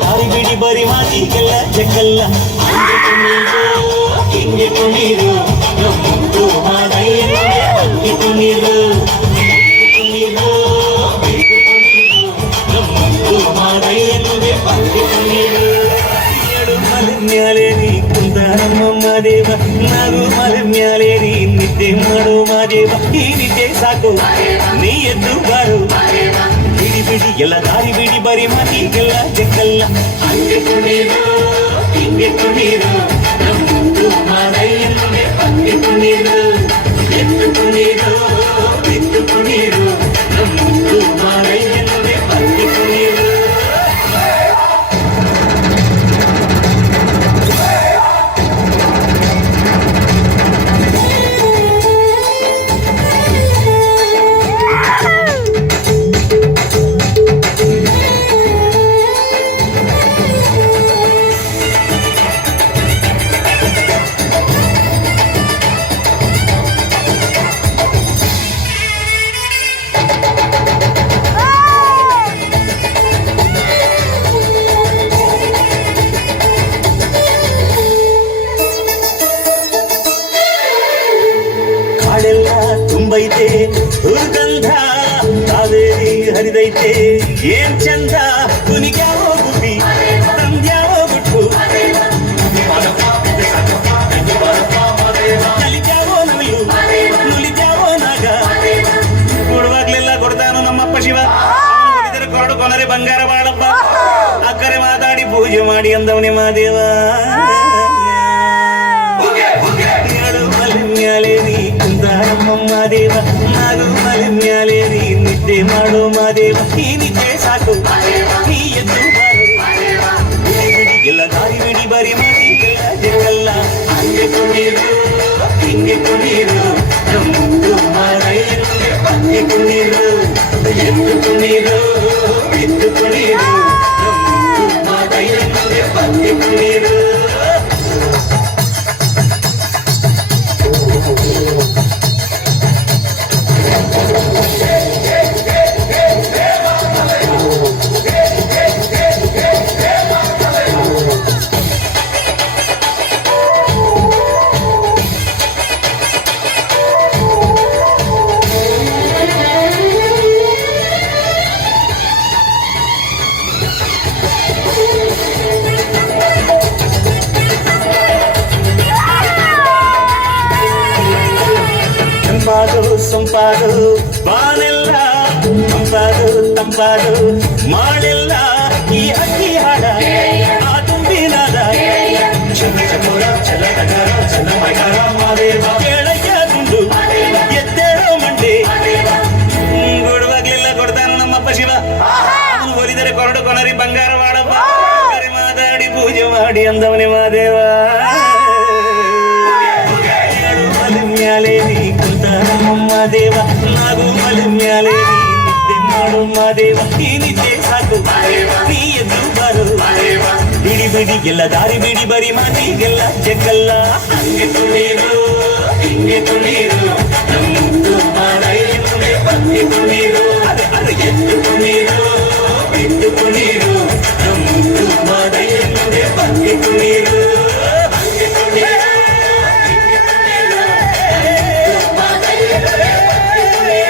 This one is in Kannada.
ದಾರಿ ಬಿಡಿ ಬರಿ ಮಾತಿಗೆಲ್ಲ ಜಗ್ಗಲ್ಲ ಹಿಂಗೆ ಕುಣೀರು ಮುದ್ದು ಮಾದಯ್ಯನಿಗೆ ಹಂಗೆ ಕುಣೀರು ಮುದ್ದು ಮಾದಯ್ಯನಿಗೆ ಹಂಗೆ ಕುಣೀರು ಏಳು ಮಲೆ ಮ್ಯಾಲೆ ನೀ ಕುಂತ ನಮ್ಮಮ್ಮ ದೇವ ನಾವು ಮಲೆ ಮ್ಯಾಲೆ ನೀ ನಿದ್ದೆ ಮಾಡು ಮಾದೇವ ಈ ನಿದ್ದೆ ಸಾಕು ನೀ ಎದ್ದು ಬಾರು ಬಿಡಿ ಬಿಡಿ ಎಲ್ಲ ದಾರಿ ಬಿಡಿ ಬರಿ ಮಾತಿಗೆಲ್ಲ ಜಗ್ಗಲ್ಲ ಹಂಗೆ ಕುಣೀರು ಹಿಂಗೆ ಕುಣೀರು ಮುದ್ದು ಮಾದಯ್ಯನಿಗೆ ಹಂಗೆ ಕುಣೀರು ಎದ್ದು ಕುಣೀರು ಬಿದ್ದು ಕುಣೀರು ಮುದ್ದು ಮಾದಯ್ಯನಿಗೆ ಹಂಗೆ ಕುಣೀರು ತುಂಬೈತೆ ದುರ್ಗಂಧ ಕಾವೇರಿ ಹರಿದೈತೆ ಏನ್ ಚಂದ ಕುನಿಗ್ಯಾವೋ ಗುಬ್ಬಿ ತಂದ್ಯಾವೋ ಗುಟ್ಟು ಕಲಿತ್ಯಾವೋ ನವಿಲು ನುಲಿತ್ಯಾವೋ ನಾಗ ಕೊಡುವಾಗ್ಲೆಲ್ಲ ಕೊಡ್ತಾನು ನಮ್ಮಪ್ಪ ಶಿವ ಕೊರಡು ಕೊನರೆ ಬಂಗಾರ ಬಾಳಪ್ಪ ಅಕ್ಕರೆ ಮಾತಾಡಿ ಪೂಜೆ ಮಾಡಿ ಅಂದವನೇ ಮಾದೇವ ಮ್ಯಾಲೆ ನೀ ಕುಂತ ನಮ್ಮಮ್ಮ ದೇವ ನಾನು ಮಲೆ ಮ್ಯಾಲೆ ನೀ ನಿದ್ದೆ ಮಾಡೋ ಮಾದೇವ ಈ ನಿದ್ದೆ ಸಾಕು ನೀ ಎದ್ದು ಬಾರು ಬಿಡಿ ಎಲ್ಲ ದಾರಿ ಬಿಡಿ ಬರಿ ಮಾತಿಗೆಲ್ಲ ಜಗಲ್ಲ ಹಂಗೆ ಕುಣೀರು ಹಿಂಗೆ ಕುಣೀರು ಮುದ್ದು ಮಾದಯ್ಯನಿಗೆ ಹಂಗೆ ಕುಣೀರು ಎದ್ದು ಕುಣೀರು ಬಿದ್ದು ಕುಣೀರು ಮುದ್ದು ಮಾದಯ್ಯನಿಗೆ ಹಂಗೆ ಕುಣೀರು ಸೊಂಪಾದು ಬಾನೆಲ್ಲ ತಂಪಾದು ತಂಪಾದು ಮಾಡೆಲ್ಲ ಈ ಅಕ್ಕಿ ಹಾಡ ಆ ತುಂಬಿನಾದ ಚಮಚಮುರ ಚಲನಗರ ಚಲಮಗರ ಮಾದೇವ ಕೆಳಗೆ ದುಂಡು ಎದ್ದೇಳೋ ಮಂಡೆ ಕೊಡುವಾಗ್ಲಿಲ್ಲ ಕೊಡ್ತಾನ ನಮ್ಮಪ್ಪ ಶಿವ ಅವನು ಒಲಿದರೆ ಕೊರಡು ಕೊನರಿ ಬಂಗಾರ ಮಾಡಪ್ಪ ಮಾತಾಡಿ ಪೂಜೆ ಮಾಡಿ ಅಂದವನೇ ಮಾದೇವ ಮ್ಯಾಲೆ ನೀ ಕುಂತ ನಮ್ಮಮ್ಮ ದೇವ ನಾವು ಮಲೆ ಮ್ಯಾಲೆ ನೀ ನಿದ್ದೆ ಮಾಡು ಮಾದೇವ ಈ ನಿದ್ದೆ ಸಾಕು ನೀ ಎದ್ದು ಬಾರು ಬಿಡಿ ಬಿಡಿ ಎಲ್ಲ ದಾರಿ ಬಿಡಿ ಬರಿ ಮಾತಿಗೆಲ್ಲ ಜಗ್ಗಲ್ಲ ಹಂಗೆ ಕುಣೀರು ಹಿಂಗೆ ಕುಣೀರು ಮುದ್ದು ಮಾದಯ್ಯನಿಗೆ ಹಂಗೆ ಕುಣೀರು ಅರೆ ಎದ್ದು ಕುಣೀರು ಬಿದ್ದು ಕುಣೀರು ಮುದ್ದು ಮಾದಯ್ಯನಿಗೆ ಹಂಗೆ ಕುಣೀರು